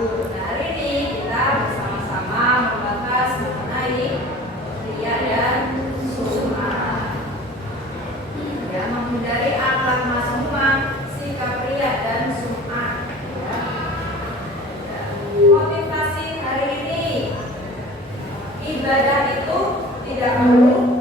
perilaku. Nah, hari ini kita bersama-sama membahas mengenai ria dan sum'ah. Ya, menghindari akhlak mazmumah, sikap ria dan sum'ah. Ya. Motivasi hari ini, ibadah itu tidak perlu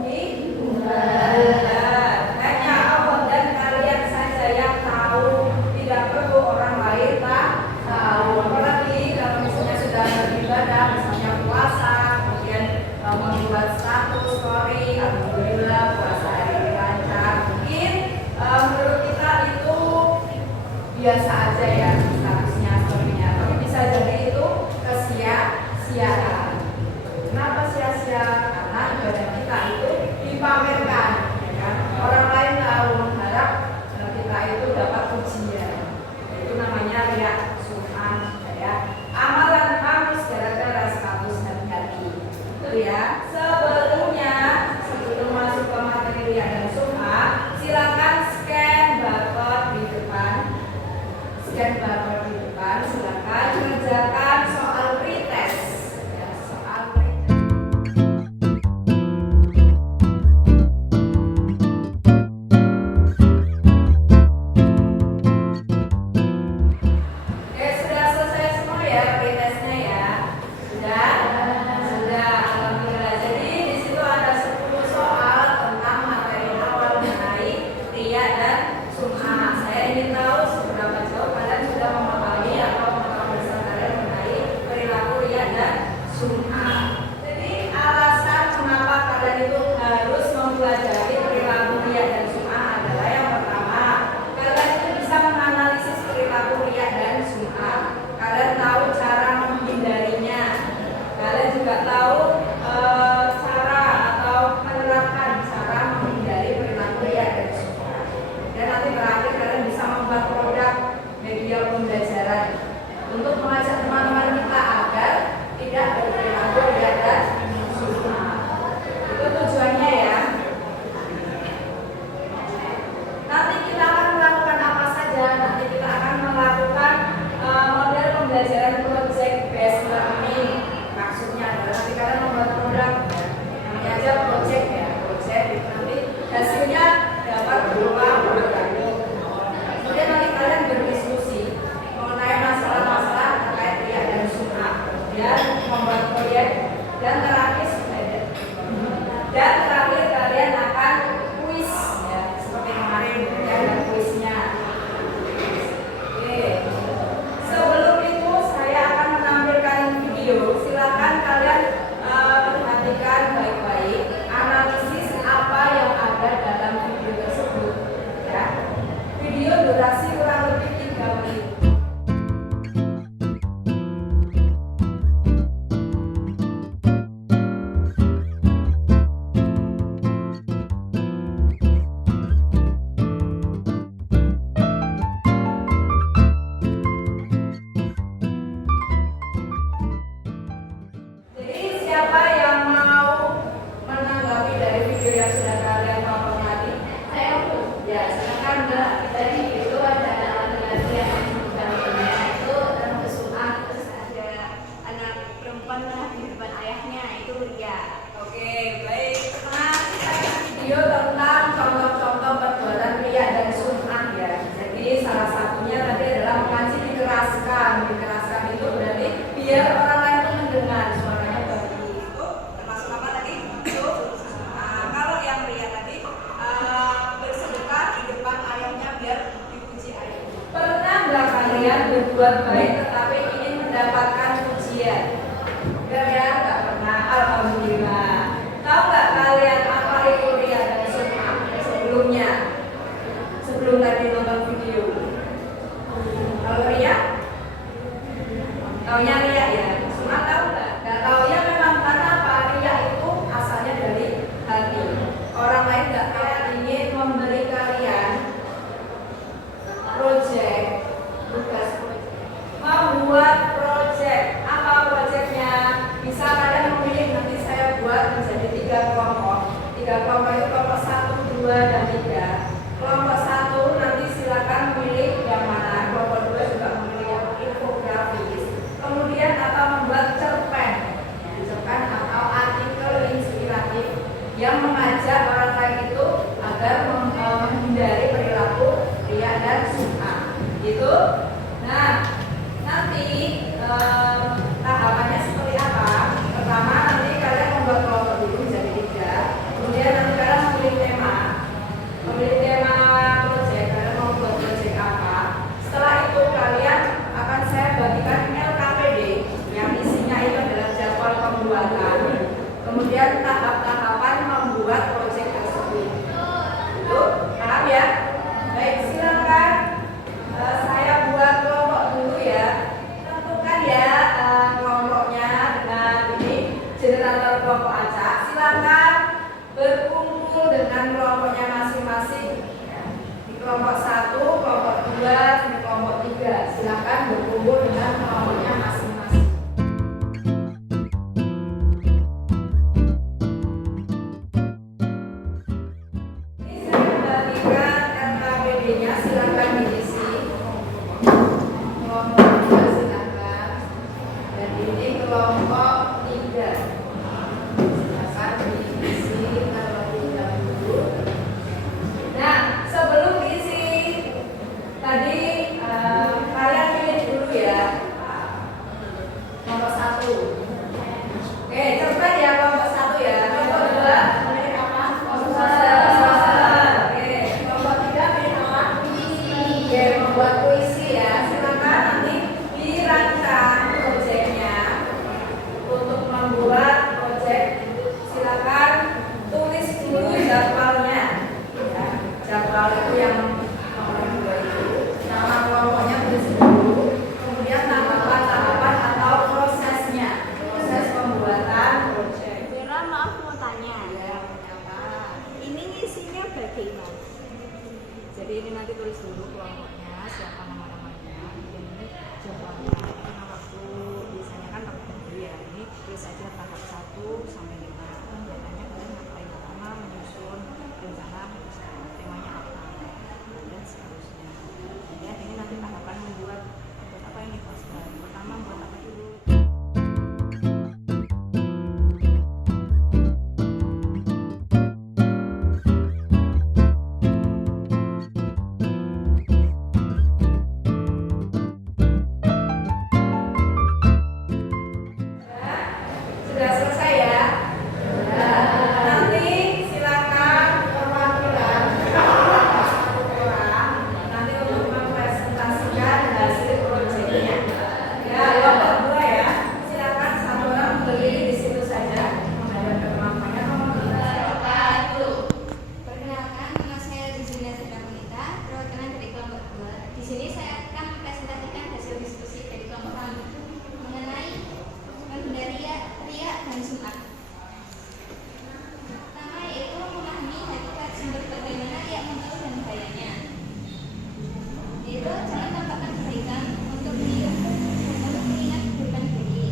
hanya Allah dan kalian saja yang tahu, tidak perlu orang lain tahu. Apalagi kalau misalnya sudah beribadah, misalnya puasa, kemudian membuat status story, alhamdulillah puasa hari ini lancar. Mungkin menurut kita itu biasa aja ya statusnya, story-nya, tapi bisa jadi itu kesia-siaan. Kenapa sia-sia? Karena ibadah kita itu dipamerkan, ya kan? Orang lain tahu, mengharap kita itu dapat pujian. Itu namanya ria, sum'ah, ya. Amalan hangus gara-gara status dan hati. Itu ya. Sebelum masuk ke materi ria dan sum'ah, silakan scan barcode di depan. Silakan kerjakan soal pretest. Ya, soal pretest. Sudah selesai semua ya pretestnya ya? Sudah, alhamdulillah. Jadi di situ ada 10 soal tentang materi awal mengenai ria dan sum'ah. Saya ingin tahu seberapa jauh kalian sudah memahami atau pengetahuan kalian mengenai perilaku ria dan sum'ah. Jadi alasan kenapa kalian itu harus mempelajari perilaku ria dan sum'ah adalah yang pertama, kalian itu bisa menganalisis perilaku ria dan sum'ah. Kalian tahu cara menghindarinya. Kalian juga tahu cara atau menerapkan cara menghindari perilaku ria dan sum'ah. Dan nanti terakhir kalian bisa membuat produk media pembelajaran untuk mengajak teman-teman kita agar tidak berperilaku ria dan sum'ah. Itu tujuannya ya. Nanti kita akan melakukan apa saja? Nanti kita akan melakukan model pembelajaran project based learning. Maksudnya adalah nanti kalian membuat produk, namanya aja project ya, project nanti hasilnya dapat berupa produk. Kemudian nanti kalian berdiskusi mengenai masalah-masalah terkait ria dan sum'ah. Kemudian membuat proyek dan terakhir kalian akan kuis ya, seperti kemarin ya, ada kuisnya. Oke. Sebelum itu saya akan menampilkan video. Silakan kalian perhatikan baik-baik analisis apa yang ada dalam video tersebut ya. Video durasi kurang lebih 3 menit. Jadi siapa yang mau menanggapi dari video yang sudah kalian tonton tadi? Saya ya, silakan Mbak. Tadi itu ada anak yang itu termasuk sum'ah, terus ada anak perempuan di depan ayahnya, itu ria. Oke, baik. Nah, kita video tentang contoh-contoh perbuatan ria dan sum'ah ya. Jadi salah satunya tadi adalah mengaji dikeraskan. Dikeraskan itu berarti biar orang lain itu mendengar suaranya bagus. Itu termasuk apa tadi? Itu. Kalau yang ria tadi bersedekah di depan ayahnya biar dipuji ayah. Pernah nggak kalian berbuat baik tetapi ingin mendapatkan pujian? Enggak ya, nggak pernah. Alhamdulillah. Tahu nggak kalian apa itu ria dan sum'ah sebelumnya? Sebelum tadi nonton video. Kalau ria? Taunya ria ya. Sum'ah tahu nggak? Nggak tahu ya, memang karena apa? Ria itu asalnya dari hati. Orang lain nggak kayak ingin memberi kalian project, tugas membuat project. Apa projectnya? Bisa kalian memilih, nanti saya buat menjadi 3 kelompok. 3 kelompok itu kelompok 1, 2, dan 3. Kelompok 1 nanti silakan memilih yang mana. Kelompok 2 juga memilih yang infografis. Nah, nanti tahapannya seperti apa? Pertama, nanti kalian membuat kelompok dulu jadi 3. Kemudian nanti kalian memilih tema. Memilih tema proyek, kalian mau buat proyek apa? Setelah itu kalian akan saya bagikan LKPD yang isinya itu adalah jadwal pembuatan. Kemudian tahap-tahapan membuat proyek tersebut. Itu paham ya? Baik, silakan. Saya buat kelompok dulu ya. Tentukan ya kelompoknya dengan ini generator kelompok acak. Silakan berkumpul dengan kelompoknya masing-masing. Di kelompok 1, kelompok 2, di kelompok 3. Silakan berkumpul dengan kelompoknya masing-masing. Ini saya membagikan LKPD-nya, silakan diisi. Kelompok 2 silakan. Dan ini kelompok 3. Silakan diisi terlebih dahulu. Nah, sebelum diisi tadi kalian pilih dulu ya kelompok 1. Oke, cepat ya kelompok 1 ya. Kelompok 2 pilih apa? Kelompok 1. Oke, kelompok 3 pilih apa? Oke, membuat puisi ya. Silakan nanti dirancang proyeknya. Untuk membuat proyek silakan tulis dulu jadwalnya ya. Jadwal itu yang nomor 2 itu. Nama kelompoknya tulis dulu. Kemudian tahapan-tahapan atau prosesnya. Proses pembuatan proyek. Mira, maaf mau tanya. Ya, apa? Ini ngisinya bagaimana? Jadi ini nanti tulis dulu kelompoknya, siapa nama-namanya, kemudian ini jadwalnya, karena waktu biasanya kan pakai dulu ya, ini tulis aja tahap 1 sampai 5. Kegiatannya kalian ngapain pertama, menyusun rencana, temanya apa, dan seterusnya. Kemudian ini nanti tahapan membuat apa ini poster. Pertama buat apa dulu? Sudah selesai ya? Nah, nanti silakan perwakilan satu orang nanti untuk mempresentasikan hasil proyeknya. Ya, kelompok 2 ya. Silakan satu orang berdiri di situ saja menghadap ke teman-temannya. Perkenalkan, nama saya Zuzina Sedamunita, perwakilan dari kelompok 2. Di sini saya akan mempresentasikan hasil diskusi dari kelompok kami mengenai menghindari riak dan sum'ah. Pertama yaitu memahami hakikat sumber bagaimana riak muncul dan bahayanya. Yaitu jangan tampakkan kebaikan untuk mengingat keburukan diri.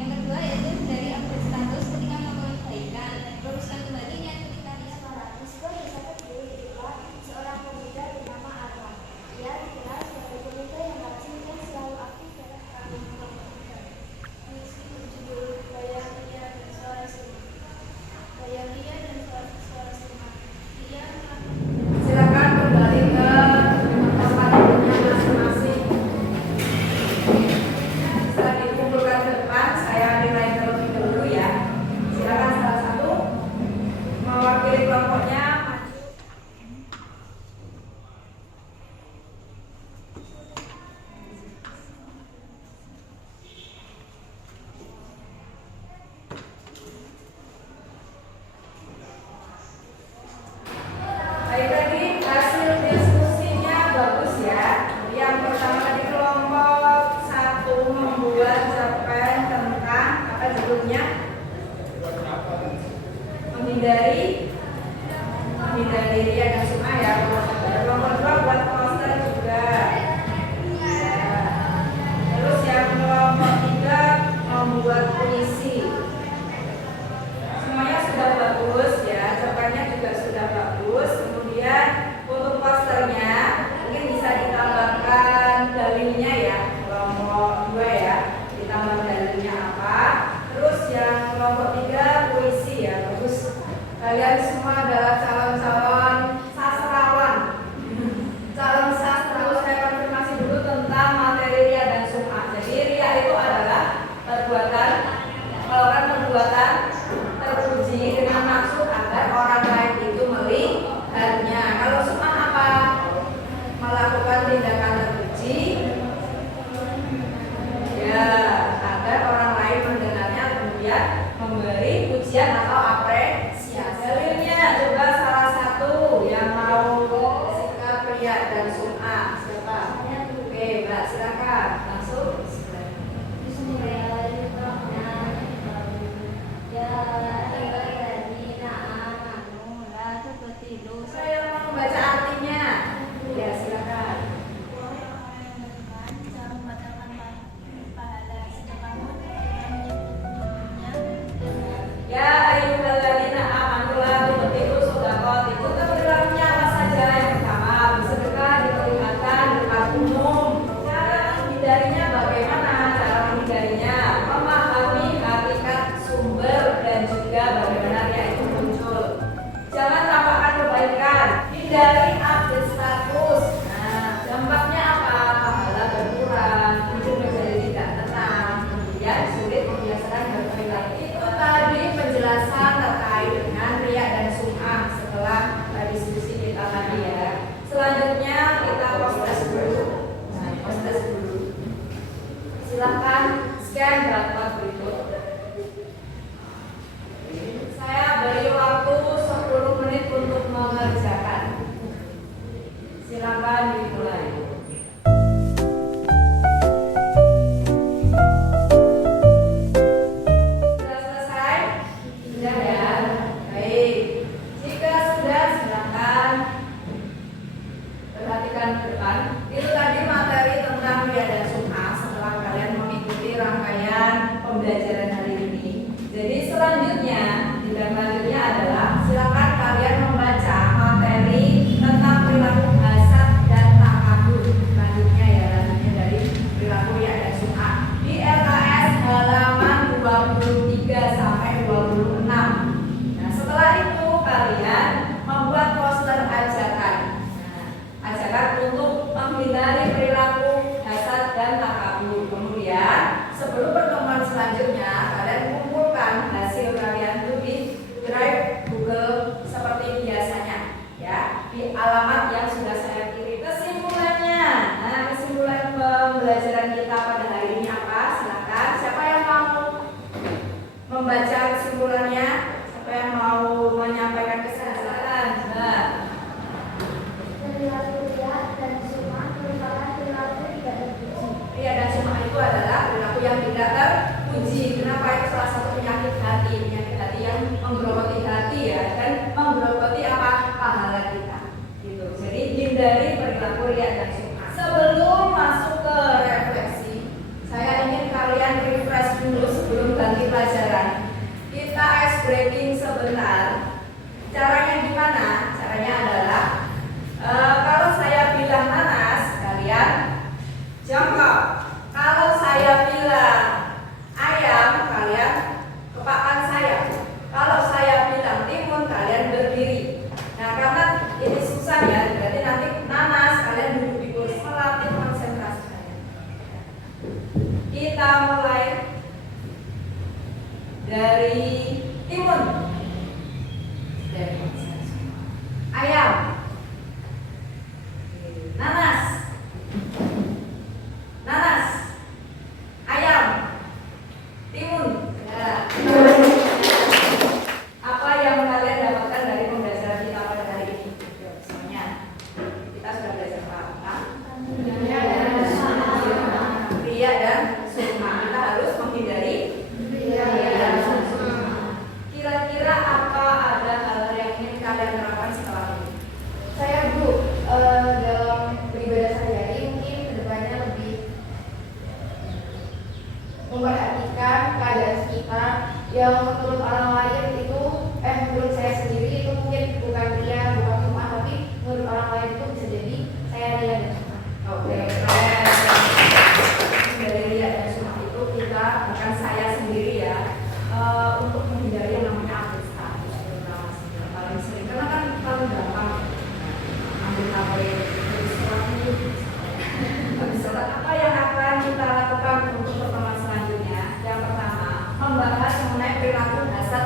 Yang kedua yaitu dari update status ketika melakukan kebaikan, luruskan kembali niat ketika riak. Risiko tercatat di Wikipedia, seorang pemuda bernama Arwan. Dia dikenal sebagai pemuda yang rajin dan selalu aktif dalam kalangan pemuda. Puisi berjudul Bayang Ria dan Suara Sima. Bayang Ria dan Suara Sima. Dia melakukan Silakan kembali ke tempat duduknya masing-masing. Setelah dikumpulkan ke depan, saya nilai terlebih dahulu ya. Silakan salah satu mewakili kelompoknya maju. Baik, tadi hasil diskusinya bagus ya. Yang pertama tadi kelompok 1 membuat cerpen tentang apa judulnya? Menghindari riak dan sum'ah ya. Kelompok 2 buat poster juga. Terus yang kelompok 3 membuat puisi. Semuanya sudah bagus ya, cerpennya juga sudah bagus. Kemudian untuk posternya mungkin bisa ditambahkan dalilnya ya, kelompok 2 ya, ditambah dalilnya apa. Terus yang kelompok 3 puisi ya, bagus. Kalian semua adalah calon-calon sastrawan. Calon sastrawan, saya konfirmasi dulu tentang silakan langsung. Saya mau membaca artinya. Ya, silakan. Ya ayyuhalladzina amanu la tubtilu shadaqatikum. Perilakunya apa saja? Yang pertama, bersedekah diperlihatkan depan umum. Cara menghindarinya bagaimana? Cara menghindarinya memahami hakikat sumber dan juga bagaimana dia itu muncul. Jangan tampakkan kebaikan, hindari update status. Nah, dampaknya apa? Pahala berkurang, hidup menjadi tidak tenang, kemudian sulit membiasakan berperilaku. Itu tadi penjelasan terkait dengan riya dan sum'ah setelah diskusi kita tadi ya. Selanjutnya kita proses dulu. Nah, proses dulu. Silahkan scan barcode berikut. Saya beri waktu 10 menit untuk mengerjakan. Silakan dimulai. Sudah selesai? Sudah ya? Baik. Jika sudah, silakan perhatikan ke depan. Itu tadi materi tentang riya dan sum'ah setelah kalian mengikuti rangkaian pembelajaran hari ini. Jadi selanjutnya, tindak lanjutnya adalah silakan kalian membaca materi tentang perilaku hasad dan takabur. Lanjutnya ya, lanjutnya dari perilaku riya dan sum'ah di LKS halaman 23 sampai 26. Nah, setelah itu kalian membuat poster ajakan. Nah, ajakan untuk menghindari perilaku hasad dan takabur. Kemudian sebelum pertemuan selanjutnya kalian kumpulkan hasil kalian itu di Drive Google seperti biasanya ya, di alamat yang sudah saya kirim. Kesimpulannya, nah kesimpulan pembelajaran kita pada hari ini apa? Silakan. Siapa yang mau membaca kesimpulannya? Siapa yang mau menyampaikan kesimpulan? Nah. Perilaku riya dan sum'ah merupakan perilaku tidak terpuji. Riya dan sum'ah itu adalah perilaku yang tidak terpuji. Kenapa? Itu salah satu penyakit hati yang menggerogoti hati ya, dan menggerogoti apa? Pahala kita. Gitu. Jadi hindari perilaku riya dan sum'ah. Sebelum masuk ke refleksi, saya ingin kalian refresh dulu sebelum ganti pelajaran. Kita ice breaking sebentar. Caranya gimana? Caranya adalah kalau saya bilang nanas, kalian jongkok. Kalau saya bilang ayam, kalian kepakan saya. Kalau saya bilang timun, kalian berdiri. Nah, karena ini susah ya, berarti nanti nanas, kalian duduk di kursi, melatih konsentrasi kalian. Kita mulai dari timun. Dari ayam. Nanas, nanas, ayam, timun. Ya. Apa yang kalian dapatkan dari pembelajaran kita pada hari ini? Misalnya, kita sudah belajar apa? Riya dan sum'ah. Kita harus menghindari riya dan sum'ah. Kira-kira apa ada hal yang ingin kalian terapkan setelah ini? Saya Bu, dalam beribadah sehari-hari mungkin kedepannya lebih memperhatikan keadaan sekitar yang menurut orang lain itu, menurut saya sendiri itu mungkin bukan riya, bukan sum'ah, tapi menurut orang lain itu bisa jadi saya riya dan sum'ah. Oke, keren. Dari riya dan sum'ah itu kita, bukan saya sendiri ya, untuk menghindari yang namanya update status, terutama paling sering, karena kan paling gampang ambil HP, habis sholat. Apa yang akan kita lakukan untuk pertemuan selanjutnya? Yang pertama, membahas mengenai perilaku hasad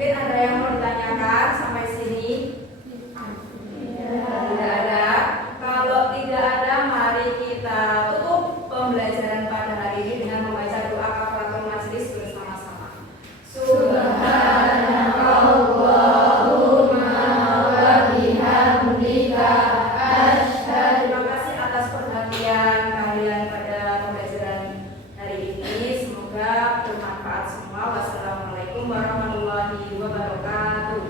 Mungkin ada yang mau ditanyakan sampai sini? Tidak ada. Kalau tidak ada, mari kita tutup pembelajaran pada hari ini dengan membaca doa kafaratul majelis bersama-sama. Subhanallahumma wa bihamdika asyhadu. Terima kasih atas perhatian kalian pada pembelajaran hari ini. Semoga bermanfaat semua. Wassalamualaikum warahmatullahi wabarakatuh.